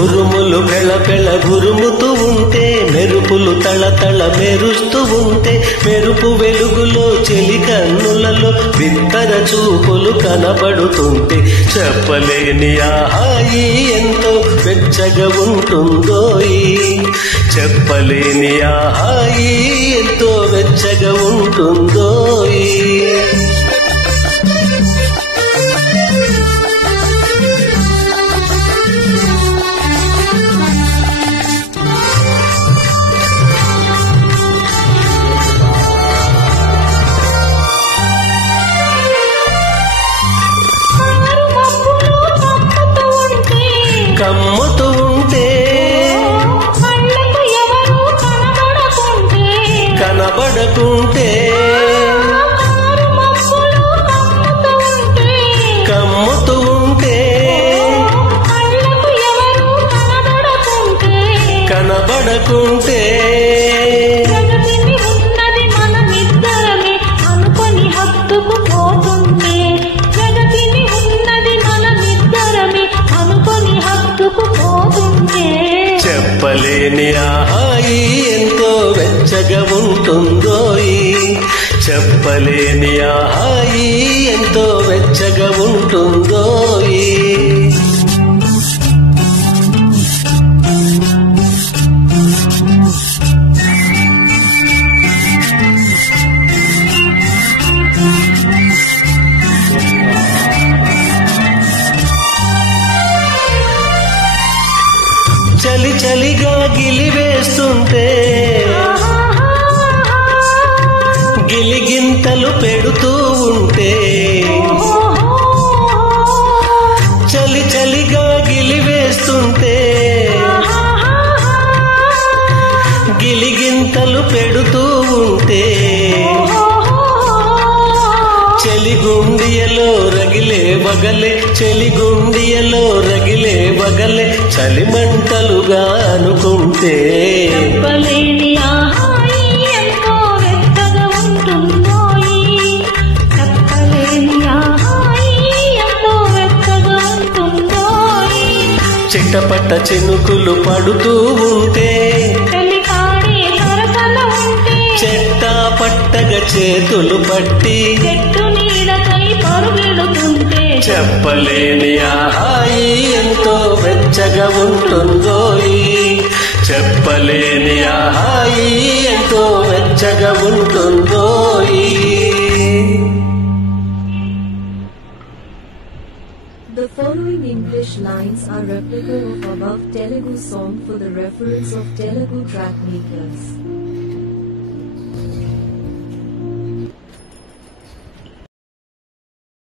ఉరుములు పెళపెళ గురుముతూ ఉంటే, మెరుపులు తళతళ మెరుస్తూ ఉంటే, మెరుపు వెలుగులో చెలి కన్నులలో బిత్తర చూపులు కనబడుతుంటే, చెప్పలేని ఆ హాయి ఎంతో వెచ్చగా ఉంటుందోయి. చెప్పలేని ఆ హాయి ఎంతో వెచ్చగా ఉంటుందోయి. కమ్ముతూ ఉంటే కనబడకుంటే, కమ్ముతూ ఉంటే కనబడకుంటే, చెప్పలేని ఆ హాయి ఎంతో వెచ్చగా ఉంటుందోయి. చెప్పలేని ఆ హాయి ఎంతో వెచ్చగా ఉంటుందోయి. చలి చలిగా గిలివేస్తుంటే, గిలిగింతలు పెడుతూ ఉంటే, చలి చలిగా గిలివేస్తుంటే, గిలిగింతలు పెడుతూ ఉంటే, చెలిగుండియలో రగిలే వగలే, చెలిగుండియలో రగిలే వగలే, చలిమంటలుగా అనుకుంటే, చెప్పలేని ఆ హాయి ఎంతో వెచ్చగా ఉంటుందోయి. చెప్పలేని ఆ హాయి ఎంతో వెచ్చగా ఉంటుందోయి. చిట్టపట్ట చినుకులు పడుతూ ఉంటే, చలికాడే సరసన ఉంటే, చెట్టా పట్టగా చేతులు పట్టి, చెట్టు నీడకై పరుగెడుతుంటే, చెప్పలేని ఆ హాయి ఎంతో వెచ్చగా ఉంటుందోయి. చెప్పలేని ఆ హాయి ఎంతో వెచ్చగా ఉంటుందోయి. The following English lines are replica of above Telugu song for the reference of Telugu track makers.